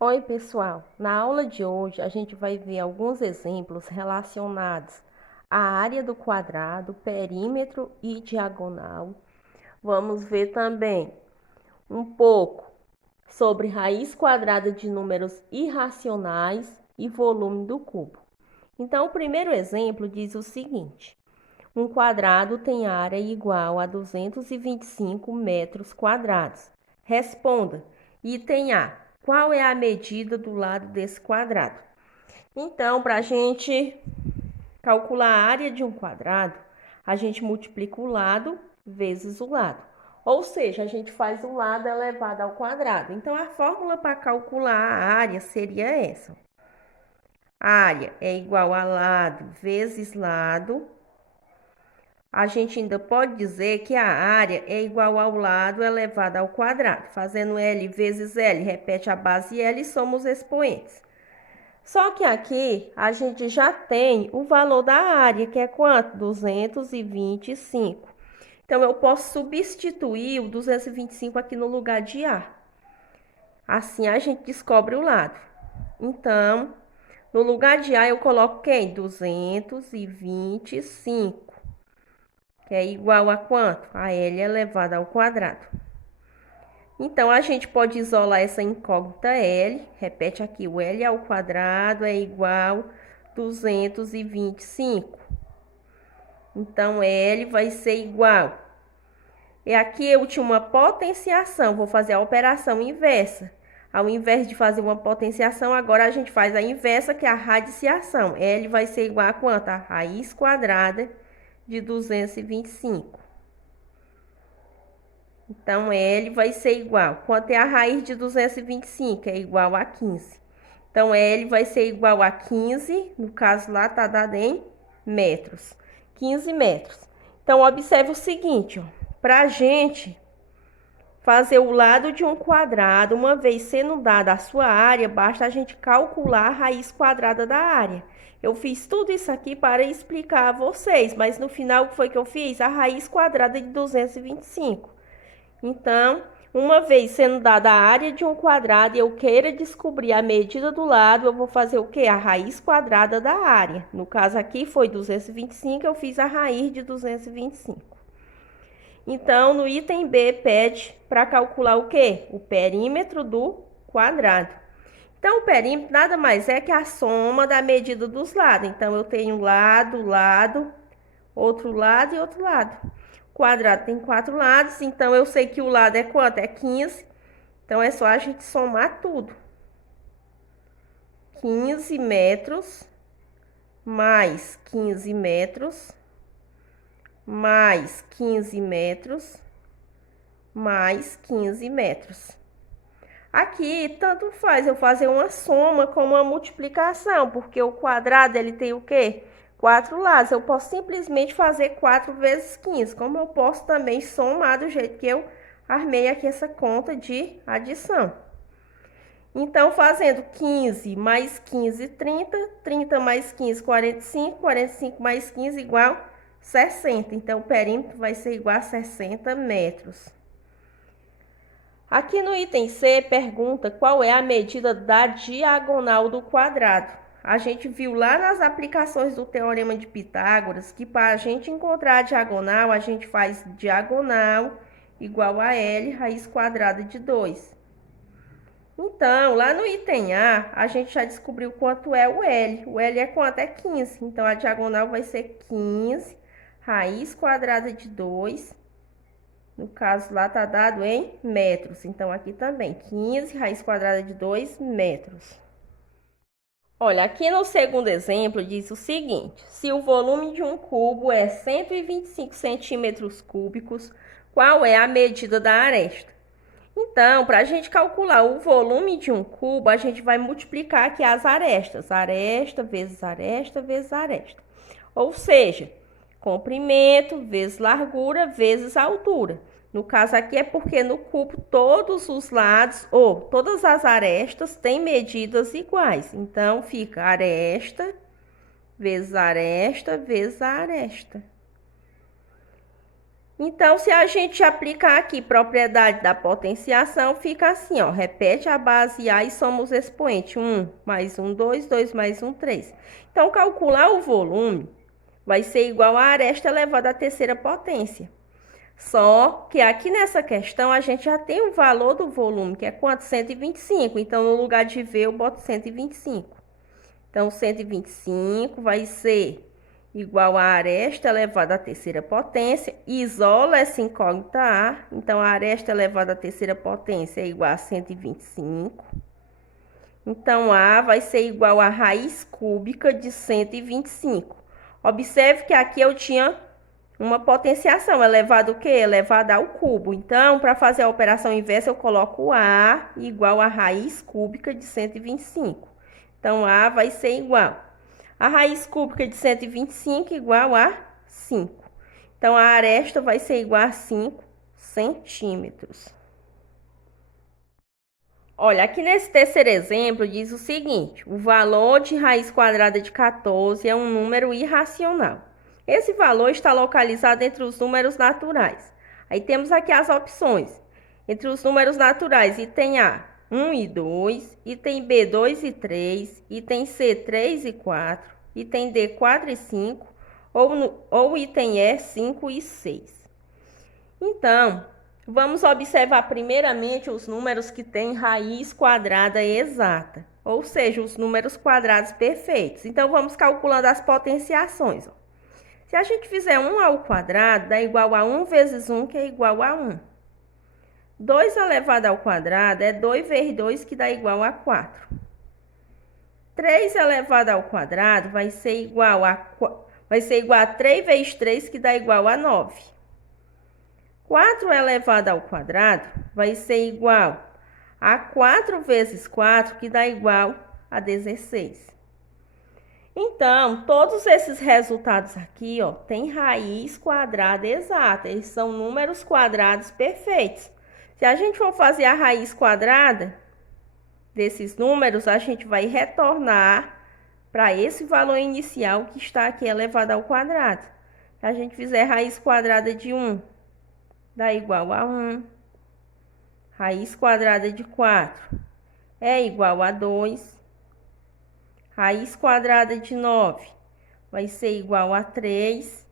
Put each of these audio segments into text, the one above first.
Oi, pessoal! Na aula de hoje, a gente vai ver alguns exemplos relacionados à área do quadrado, perímetro e diagonal. Vamos ver também um pouco sobre raiz quadrada de números irracionais e volume do cubo. Então, o primeiro exemplo diz o seguinte: um quadrado tem área igual a 225 metros quadrados. Responda. Item A. Qual é a medida do lado desse quadrado? Então, para a gente calcular a área de um quadrado, a gente multiplica o lado vezes o lado. Ou seja, a gente faz o lado elevado ao quadrado. Então, a fórmula para calcular a área seria essa. A área é igual a lado vezes lado. A gente ainda pode dizer que a área é igual ao lado elevado ao quadrado. Fazendo L vezes L, repete a base L e somos expoentes. Só que aqui a gente já tem o valor da área, que é quanto? 225. Então, eu posso substituir o 225 aqui no lugar de A. Assim, a gente descobre o lado. Então, no lugar de A, eu coloco quem? 225. Que é igual a quanto? A L elevado ao quadrado. Então, a gente pode isolar essa incógnita L. Repete aqui, o L ao quadrado é igual a 225. Então, L vai ser igual. E aqui eu tinha uma potenciação, vou fazer a operação inversa. Ao invés de fazer uma potenciação, agora a gente faz a inversa, que é a radiciação. L vai ser igual a quanto? A raiz quadrada de 225. Então, L vai ser igual. Quanto é a raiz de 225? É igual a 15. Então, L vai ser igual a 15. No caso lá, está dado em metros. 15 metros. Então, observe o seguinte, para a gente fazer o lado de um quadrado, uma vez sendo dada a sua área, basta a gente calcular a raiz quadrada da área. Eu fiz tudo isso aqui para explicar a vocês, mas no final, o que foi que eu fiz? A raiz quadrada de 225. Então, uma vez sendo dada a área de um quadrado e eu queira descobrir a medida do lado, eu vou fazer o quê? A raiz quadrada da área. No caso aqui foi 225, eu fiz a raiz de 225. Então, no item B, pede para calcular o quê? O perímetro do quadrado. Então, o perímetro nada mais é que a soma da medida dos lados. Então, eu tenho lado, lado, outro lado e outro lado. O quadrado tem 4 lados, então eu sei que o lado é quanto? É 15. Então, é só a gente somar tudo. 15 metros mais 15 metros mais 15 metros mais 15 metros. Aqui, tanto faz eu fazer uma soma como uma multiplicação, porque o quadrado ele tem o quê? 4 lados. Eu posso simplesmente fazer 4 vezes 15, como eu posso também somar do jeito que eu armei aqui essa conta de adição. Então, fazendo 15 mais 15, 30, 30 mais 15, 45, 45 mais 15 igual 60. Então, o perímetro vai ser igual a 60 metros. Aqui no item C, pergunta qual é a medida da diagonal do quadrado. A gente viu lá nas aplicações do Teorema de Pitágoras que para a gente encontrar a diagonal, a gente faz diagonal igual a L raiz quadrada de 2. Então, lá no item A, a gente já descobriu quanto é o L. O L é quanto? É 15. Então, a diagonal vai ser 15 raiz quadrada de 2. No caso, lá está dado em metros. Então, aqui também, 15 raiz quadrada de 2 metros. Olha, aqui no segundo exemplo, diz o seguinte. Se o volume de um cubo é 125 centímetros cúbicos, qual é a medida da aresta? Então, para a gente calcular o volume de um cubo, a gente vai multiplicar aqui as arestas. Aresta vezes aresta vezes aresta. Ou seja, comprimento vezes largura vezes altura. No caso aqui é porque no cubo todos os lados ou todas as arestas têm medidas iguais. Então, fica aresta vezes aresta vezes a aresta. Então, se a gente aplicar aqui propriedade da potenciação, fica assim, ó. Repete a base A e soma os expoentes. 1 mais 1, 2, 2 mais 1, 3. Então, calcular o volume vai ser igual a aresta elevada à terceira potência. Só que aqui nessa questão, a gente já tem o valor do volume, que é quanto? 125. Então, no lugar de V, eu boto 125. Então, 125 vai ser igual a aresta elevada à terceira potência. Isola essa incógnita A. Então, a aresta elevada à terceira potência é igual a 125. Então, A vai ser igual a raiz cúbica de 125. Observe que aqui eu tinha uma potenciação elevada o quê? Elevada ao cubo. Então, para fazer a operação inversa, eu coloco A igual a raiz cúbica de 125. Então, A vai ser igual. A raiz cúbica de 125 igual a 5. Então, a aresta vai ser igual a 5 centímetros. Olha, aqui nesse terceiro exemplo diz o seguinte: o valor de raiz quadrada de 14 é um número irracional. Esse valor está localizado entre os números naturais. Aí temos aqui as opções. Entre os números naturais, item A, 1 e 2, item B, 2 e 3, item C, 3 e 4, item D, 4 e 5, ou item E, 5 e 6. Então, vamos observar primeiramente os números que têm raiz quadrada exata, ou seja, os números quadrados perfeitos. Então, vamos calculando as potenciações. Se a gente fizer 1 ao quadrado, dá igual a 1 vezes 1, que é igual a 1. 2 elevado ao quadrado é 2 vezes 2, que dá igual a 4. 3 elevado ao quadrado vai ser igual a 3 vezes 3, que dá igual a 9. 4 elevado ao quadrado vai ser igual a 4 vezes 4, que dá igual a 16. Então, todos esses resultados aqui, ó, tem raiz quadrada exata. Eles são números quadrados perfeitos. Se a gente for fazer a raiz quadrada desses números, a gente vai retornar para esse valor inicial que está aqui elevado ao quadrado. Se a gente fizer raiz quadrada de 1, dá igual a 1. Raiz quadrada de 4 é igual a 2. Raiz quadrada de 9 vai ser igual a 3.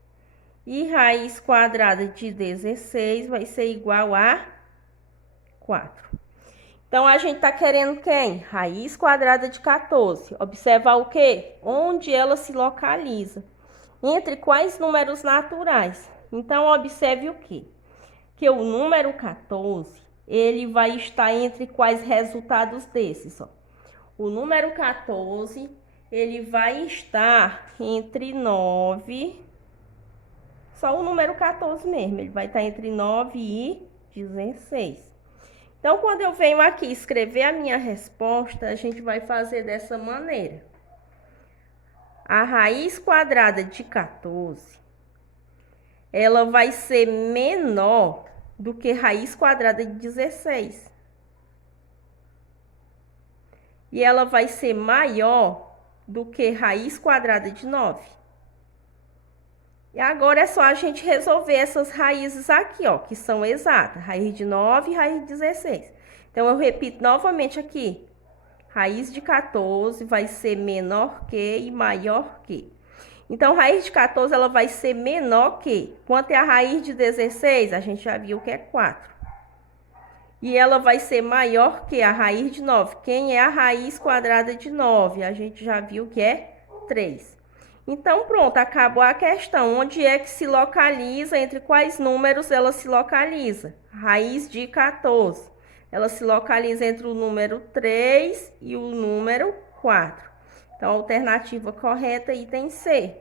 E raiz quadrada de 16 vai ser igual a 4. Então, a gente está querendo quem? Raiz quadrada de 14. Observar o quê? Onde ela se localiza. Entre quais números naturais? Então, observe o quê? Que o número 14, ele vai estar entre quais resultados desses, ó? O número 14, ele vai estar entre 9, só o número 14 mesmo, ele vai estar entre 9 e 16. Então, quando eu venho aqui escrever a minha resposta, a gente vai fazer dessa maneira. A raiz quadrada de 14, ela vai ser menor do que raiz quadrada de 16. E ela vai ser maior do que raiz quadrada de 9. E agora é só a gente resolver essas raízes aqui, ó, que são exatas. Raiz de 9 e raiz de 16. Então, eu repito novamente aqui. Raiz de 14 vai ser menor que e maior que. Então, raiz de 14 ela vai ser menor que. Quanto é a raiz de 16? A gente já viu que é 4. E ela vai ser maior que a raiz de 9. Quem é a raiz quadrada de 9? A gente já viu que é 3. Então, pronto, acabou a questão. Onde é que se localiza, entre quais números ela se localiza? Raiz de 14. Ela se localiza entre o número 3 e o número 4. Então, a alternativa correta, item C.